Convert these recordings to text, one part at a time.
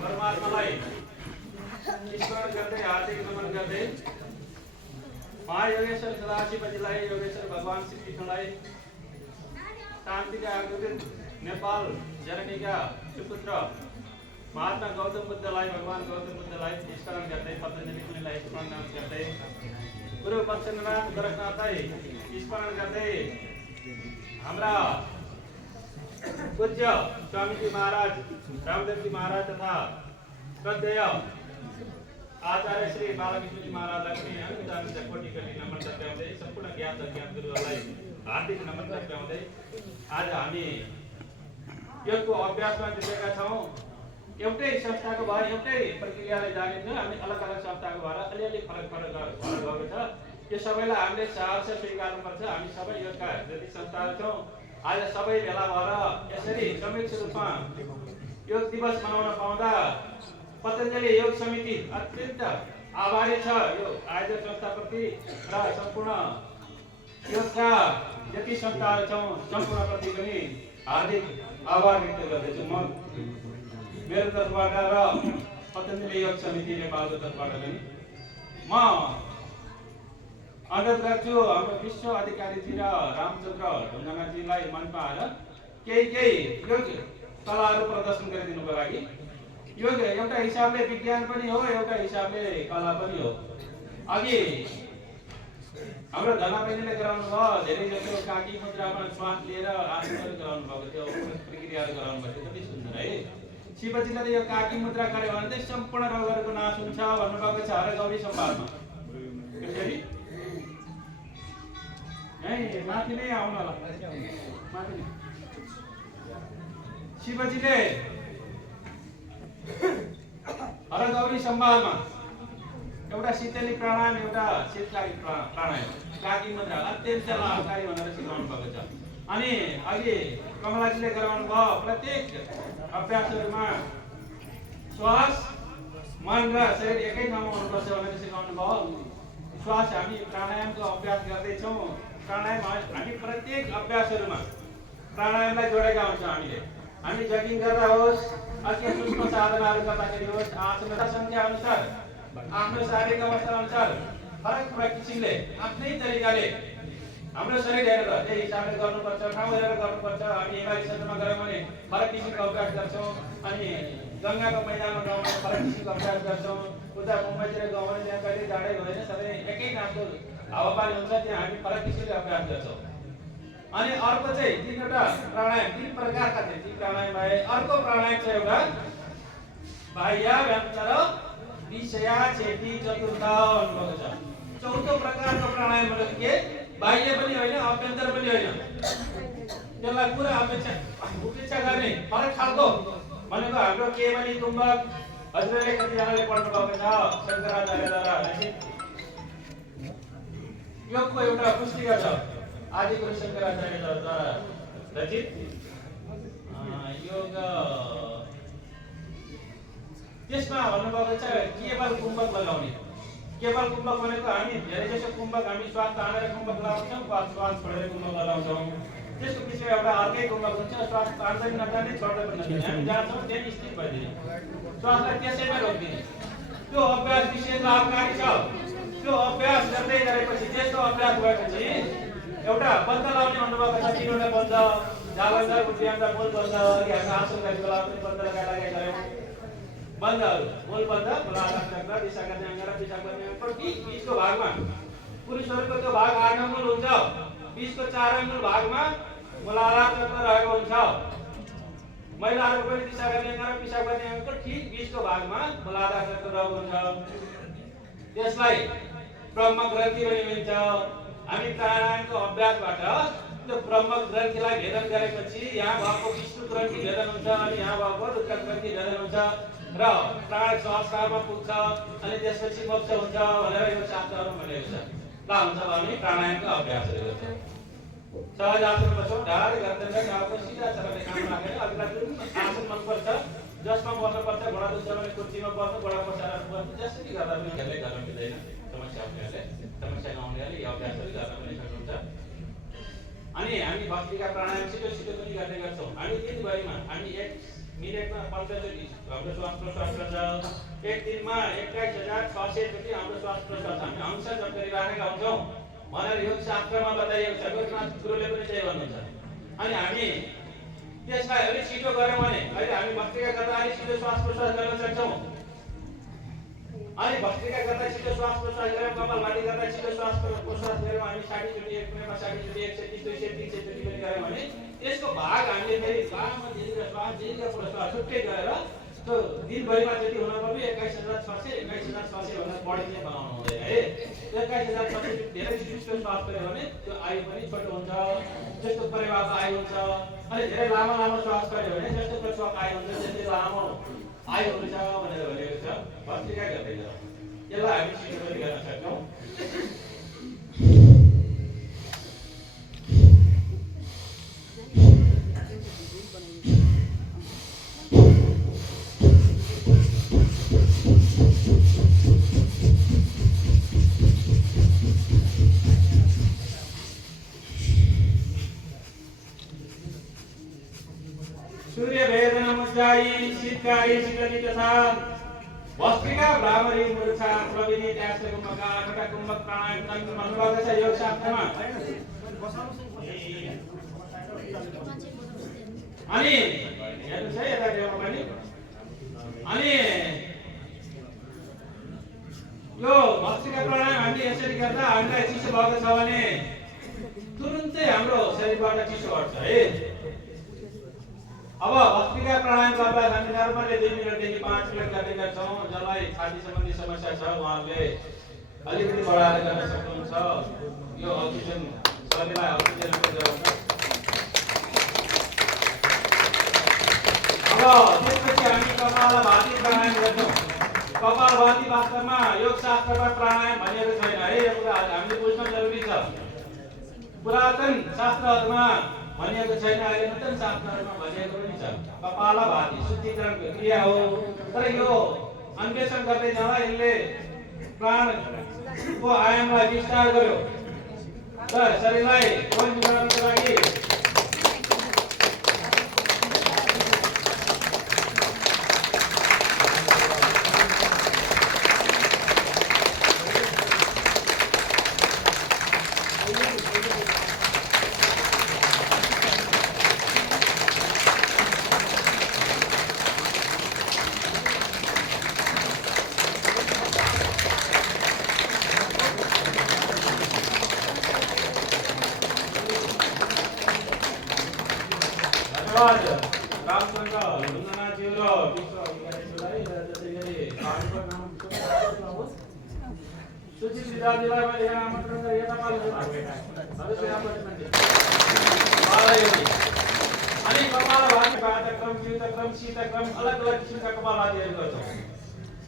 परमात्मालाई स्मरण गर्दै हार्दिक नमन गर्दै महायोगेश्वर सदाशिवजीलाई, योगेश्वर भगवान श्री कृष्णलाई, शान्तिका अग्रदूत नेपाल जननीका सुपुत्र महात्मा गौतम बुद्धलाई, भगवान गौतम बुद्धलाई स्मरण गर्दै, पतञ्जलि मुनिलाई स्मरण गर्दै, गुरु बत्सनाथ गोरखनाथलाई स्मरण गर्दै, हाम्रा पूज्य स्वामीजी महाराज रामदेवजी महाराज तथा श्रद्धेय आचार्य श्री बालकृष्णजी महाराजलाई पनि अनन्त कोटि कोटि नमन टक्राउँदै, सम्पूर्ण ज्ञात अज्ञात गुरुहरूलाई हार्दिक नमन टक्राउँदै, आज हामी योगको अभ्यासमा जुटेका छौँ। एउटै संस्थाको भएर एउटै प्रक्रियाले जानिन्छ, हामी अलग अलग संस्थाको भएर अलिअलि फरक गएको छ। यो सबैलाई हामीले सहर्ष स्वीकार्नुपर्छ। हामी सबै योगका जति संस्थाहरू छौँ, आज सबै भेला भएर यसरी संयुक्त रूपमा योग दिवस मनाउन पाउँदा पतञ्जलि योग समिति अत्यन्त आभारी छ यो आयोजक संस्थाप्रति र सम्पूर्ण योगका जति संस्थाहरू छौँ सम्पूर्णप्रति पनि हार्दिक आभार व्यक्त गर्दछु म मेरो तर्फबाट र पतञ्जलि योग समिति नेपालको तर्फबाट पनि। म अनुरोध गर्छु हाम्रो विश्व अधिकारीजी र रामचन्द्र ढुङ्गानाजीलाई मञ्चमा आएर केही योग कलाहरू प्रदर्शन गरिदिनुको लागि। योग एउटा हिसाबले विज्ञान पनि हो, एउटा हिसाबले कला पनि हो। अघि हाम्रो धना बहिनीले गराउनु भयो, धेरै जसो काकी मुद्रामा श्वास लिएर आसनहरू गराउनु भएको थियो, प्रक्रियाहरू गराउनु भएको थियो, कति सुन्दर है। शिवजीले यो काकी मुद्रा गर्यो भने चाहिँ सम्पूर्ण रोगहरूको नाश हुन्छ भन्नुभएको छ हर गौरी सम्वादमा। त्यसरी माथि नै आउनु होला, माथि नै शिवजीले हर गौरी सम्वादमा एउटा शीतली प्राणायाम, एउटा शीतकारी प्राणायाम, काकी मुद्रा अत्यन्त लाभकारी भनेर सिकाउनु भएको छ। अनि अघि कमलाजीले गराउनु भयो, प्रत्येक अभ्यासहरूमा श्वास मन र शरीर एकै ठाउँमा हुनुपर्छ भनेर सिकाउनु भयो। श्वास हामी प्राणायामको अभ्यास गर्दैछौँ। प्राणायाम हामी प्रत्येक अभ्यासहरूमा प्राणायामलाई जोडेका हुन्छौँ। हामी जगिङ गर्दा होस्, अन्य सूक्ष्म साधनाहरू गर्दाखेरि होस्, आसनका सङ्ख्या अनुसार आफ्नो शारीरिक अवस्था अनुसार फरक किसिमले आफ्नै तरिकाले हाम्रो शरीर हेरेर त्यही हिसाबले गर्नुपर्छ, ठाउँ हेरेर गर्नुपर्छ। हामी हिमाली क्षेत्रमा गयौँ भने फरक किसिमको अभ्यास गर्छौँ, अनि गङ्गाको मैदानमा गयौँ भने फरक किसिमको अभ्यास गर्छौँ। उता मुम्बईतिर गयौँ भने त्यहाँ कहिले जाडै भएन, सधैँ एकै नामको हावापानी हुन्छ, त्यहाँ हामी फरक किसिमले अभ्यास गर्छौँ। अनि अर्को चाहिँ तीनवटा प्राणायाम, तीन प्रकारका थिए ती प्राणायाम भए। अर्को प्राणायाम चाहिँ एउटा बाह्याभ्यन्तर विषया चेती चतुर्थ भन्नुभएको छ। चौथो प्रकारको प्राणायाम भनेको के? बाह्य पनि होइन, अभ्यन्तर पनि होइन, त्यसलाई पुरा उपेक्षा गर्ने फरक खालको भनेको हाम्रो केवली कुम्भक हजुरले कतिजनाले पढ्नु भएको छ, शङ्कराचार्यद्वारा रचित योगको एउटा पुस्तिका छ, आदिगुरु शङ्कराचार्यद्वारा रचित योग। त्यसमा भन्नुभएको छ केवल कुम्भक लगाउने। केवल कुम्भक भनेको हामी धेरै जसो कुम्भक हामी श्वास तानेर कुम्भक लगाउँछौँ, श्वास छोडेर कुम्भक लगाउँछौँ। त्यसको पछि एउटा अर्कै कुम्भक हुन्छ, श्वास तान्दै नतान्दै छोड्दै पनि नतान्दै हामी जान्छौँ त्यही स्थित भइदिने, श्वासलाई त्यसैमा रोकिदिने। त्यो अभ्यास विशेष लाभकारी छ। त्यो अभ्यास गर्दै गरेपछि त्यसको अभ्यास भएपछि एउटा बन्द लाउने भन्नुभएको छ, तीनवटा बन्द, जालन्धर उद्यान मूल बन्द, हामी आसन गरेको बेला पनि बन्द लगाएका गऱ्यौँ। बन्धहरू मूल बन्ध, मूलाधार चक्र, दिशा गर्ने अङ्ग र दिशा गर्ने अङ्गको बीचको भागमा पुरुषहरूको त्यो भाग 8 अङ्गुल हुन्छ, बीचको 4 अङ्गुल भागमा मूलाधार चक्र रहेको हुन्छ। महिलाहरूको पनि दिशा गर्ने अङ्ग र पिसाब गर्ने अङ्गको ठिक बीचको भागमा मूलाधार चक्र रहेको हुन्छ। त्यसलाई ब्रह्म ग्रन्थि पनि भनिन्छ। हामी प्राणायामको अभ्यासबाट त्यो ब्रह्म ग्रन्थिलाई भेदन गरेपछि यहाँ भएको विष्णु ग्रन्थि भेदन हुन्छ, अनि यहाँ भएको रुद्र ग्रन्थि भेदन हुन्छ र प्राण सहस्रमा पुग्छ, अनि त्यसपछि मोक्ष हुन्छ भनेर यो शास्त्रहरूमा भनेको छ। ल हुन्छ भने प्राणायामको अभ्यासहरू गर्छौँ। सहज आसन बस्छौँ, ढाड गर्दैन, टाउको सिधा सरले काम राखेर अघिल्ला जुन आसन मनपर्छ, जसमा बस्नुपर्छ, घोडा दुख्छ भने कुर्सीमा बस्नु, घोडा पसारेर बस्नु, जसरी गर्दा पनि यसले गर्न मिल्दैन। समस्या नहुनेहरूले यो अभ्यासहरू गर्न पनि सक्नुहुन्छ। अनि हामी भक्तिका प्राणायाम छिटो पनि गर्ने गर्छौँ। हामी दिनभरिमा हामी मिनेटमा 15 चोटि हाम्रो श्वास प्रश्वास गर्छ। एक दिनमा 21600 चोटि हाम्रो श्वास प्रश्वास हामी अंश जप गरिराखेका हुन्छौँ भनेर योग शास्त्रमा बताइएको छ। गोरखनाथ गुरुले पनि त्यही भन्नुहुन्छ। अनि हामी त्यसलाई अलि छिटो गर्यौँ भने अहिले हामी भस्त्रिका गर्दा अलि छिटो श्वास प्रश्वास गर्न सक्छौँ। अनि भस्त्रिका गर्दा छिटो श्वास प्रश्वास गऱ्यौँ, कपालभाती गर्दा छिटो श्वास प्रश्वास गऱ्यौँ, हामी 60 चोटि एक मिनेटमा 60 चोटि 120 200 300 चोटि पनि गऱ्यौँ भने त्यसको भाग हामीले फेरि लामो दीर्घ श्वास दीर्घ प्रश्वास छुट्टै गरेर त्यो दिनभरिमा जति हुन पर्ने 21600 21600 भन्दा बढी चाहिँ बनाउनु हुँदैन है। 21600 धेरै छिटो श्वास गऱ्यो भने त्यो आयु पनि छोटो हुन्छ, जस्तो परिवारको आयु हुन्छ। अनि धेरै लामो लामो श्वास गऱ्यो भने जस्तो प्रश्वास आयु हुन्छ त्यस्तै लामो आयु हुन्छ भनेर भनेको छ। भस्त्रिका गर्दै जाऊ, यसलाई हामी छिटो पनि गर्न सक्छौँ। सूर्य भेदन मुद्राई शीतकारी शीतली तथा भस्त्रिका भ्रामरी मूर्छा प्रविधि त्यागले कुम्भका आठवटा कुम्भक प्राणायाम तन्त्र भन्नुभएको छ योग शास्त्रमा। अनि हेर्नुहोस् है यता टेबलमा पनि। अनि यो भस्त्रिका प्राणायाम हामीले यसरी गर्दा हामीलाई चिसो भएको छ भने तुरुन्तै हाम्रो शरीरबाट चिसो हट्छ है। अब भस्त्रिका प्राणायाम गर्दा हामी नर्मली 2 मिनेटदेखि 5 मिनेट गर्ने गर्छौँ। जसलाई छाती सम्बन्धी समस्या छ उहाँहरूले अलिकति बढाएर गर्न सक्नुहुन्छ। यो अक्सिजन शरीरलाई अक्सिजनको जरुरत छ। अब त्यसपछि हामी कपालभाती प्राणायाम गर्छौँ। कपालभाती वास्तवमा योग शास्त्रमा प्राणायाम भनिएको छैन है, यो कुरा हामीले बुझ्न जरुरी छ। पुरातन शास्त्रहरूमा भनिएको छैन, अहिले नूतन शास्त्रहरूमा भनिएको पनि छ। कपालभाती शुद्धिकरणको क्रिया हो, तर यो अन्वेषण गर्दै जाँदा यसले प्राणको आयामलाई विस्तार गर्यो र शरीरलाई रोग निवारणको लागि अनि कपालभाती वातक्रम शीतक्रम शीतक्रम अलग-अलग किसिमका कपालभातीहरू गर्छौँ।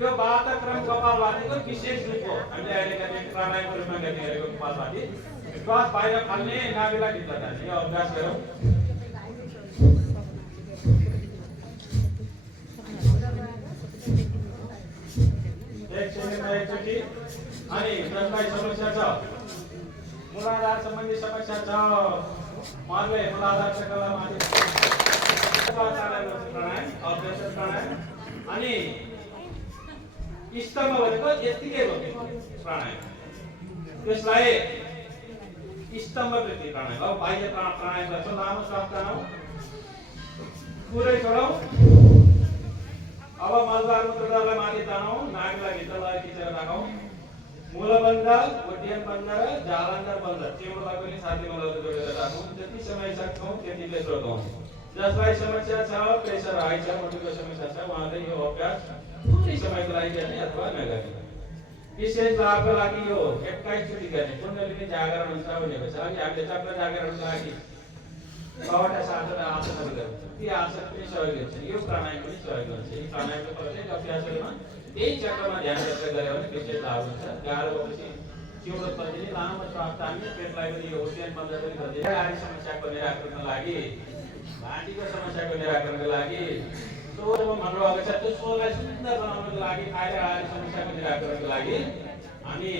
यो वातक्रम कपालभातीको विशेष रूप हो। हामीले अहिले गर्ने प्राणायामको रूपमा गर्ने गरेको कपालभाती श्वास बाहिर फाल्ने नाभिलाई भित्र तान्ने यो अभ्यास गरौँ। एकचोटि। अनि जसलाई समस्या छ मूलाधार सम्बन्धी समस्या छ उहाँले मूलाधार चक्रलाई माथि प्राणायाम अभ्यास प्राणायाम अनि स्तम्भ भनेको यतिकै हो प्राणायाम, त्यसलाई स्तम्भ वृत्ति प्राणायाम। अब बाह्य प्राणायाम गर्छौँ। लामो श्वास तानौँ, पुरै छोडौँ। अब मलद्वार मूत्रद्वारलाई माथि तानौँ, नाभिलाई भित्र लगेर खिचेर राखौँ। मूलबन्ध, उड्डयन बन्ध र जालन्धर बन्ध तीव्रता पनि साथीमा जोडेर राखौँ। जति समय सक्छौँ त्यतिले जोडौँ। जसलाई समस्या छ, प्रेसर हाई छ, मुटुको समस्या छ उहाँले यो अभ्यास थोरै समयको लागि गर्ने अथवा नगर्ने। विशेष लाभको लागि यो 21 चोटि गर्ने कुण्डलिनी जागरण हुन्छ भनेको छ। अनि हामीले चक्र जागरणको लागि 6वटा 7वटा आसनहरू गर्छौँ। ती आसन पनि सहयोग हुन्छ, यो प्राणायाम पनि सहयोग हुन्छ। यी प्राणायामको प्रत्येक अभ्यासहरूमा यही चक्रमा ध्यान केन्द्रित गऱ्यो भने विशेष लाभ हुन्छ। गाह्रो भएपछि तीव्र पनि लामो श्वास तान्ने, पेटलाई पनि यो उड्डयन बन्द पनि गर्दै आदि समस्याको निराकरणको लागि, घाँटीको समस्याको निराकरणको लागि, स्वरमा भन्नुभएको छ त्यो स्वरलाई सुन्दर बनाउनको लागि, थाइरोइड आदि समस्याको निराकरणको लागि हामी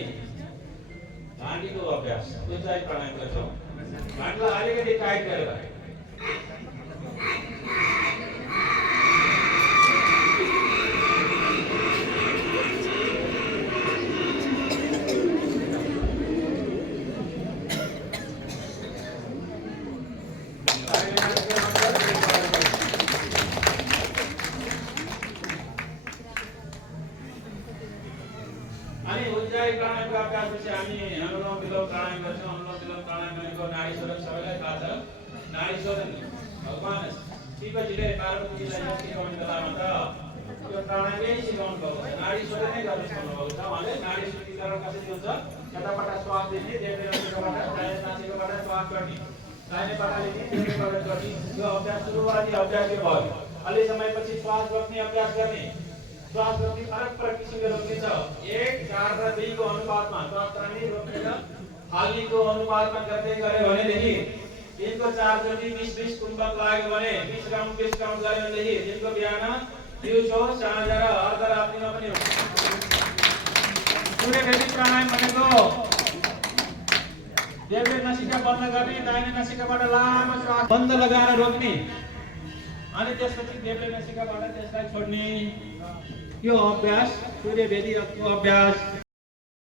घाँटीको अभ्यास यो चाहिँ प्राणायाम गर्छौँ। घाँटीलाई अलिकति टाइट गरेर अनि उज्जाई प्राणायामको अभ्यासपछि हामी अनुलोम विलोम प्राणायाम गर्छौँ। अनुलोम विलोम प्राणायाम भनेको नाडी शोधन सबैलाई थाहा छ। नाडी शोधन भगवान शिवजीले पार्वतीजीलाई के सिकाउनु बेलामा त यो प्राणायामै सिकाउनु भएको छ। नाडी शोधनै गर्नु भन्नुभएको छ। उहाँले नाडी शुद्धिकरण कसरी हुन्छ, यताबाट श्वास लिने, देब्रे नासिकाबाट दाहिने नासिकाबाट श्वास गर्ने, दाहिनेबाट लिने, देब्रेबाट गर्ने। यो अभ्यास सुरुवाती अभ्यास यो भयो। अलि समयपछि श्वास रोक्ने अभ्यास गर्ने। श्वास रोक्ने फरक फरक किसिमले रोकिन्छ। 1, 4 र 2 को अनुपातमा श्वास तान्ने रोक्ने र हाल्नेको अनुपातमा गर्दै गऱ्यो भनेदेखि दिनको 4 चोटि 20-20 कुम्भक लाग्यो भने 20 राउन्ड गऱ्यो भनेदेखि दिनको बिहान, दिउँसो, साँझ र अर्धरात्रिमा पनि हुन्छ। सूर्यघेटी प्राणायाम भनेको देब्रे नासिका बन्द गर्ने, दाहिने नासिकाबाट लामो श्वास बन्द लगाएर रोक्ने अनि त्यसपछि देब्रे नासिकाबाट त्यसलाई छोड्ने। यो अभ्यास सूर्यभेदीको अभ्यास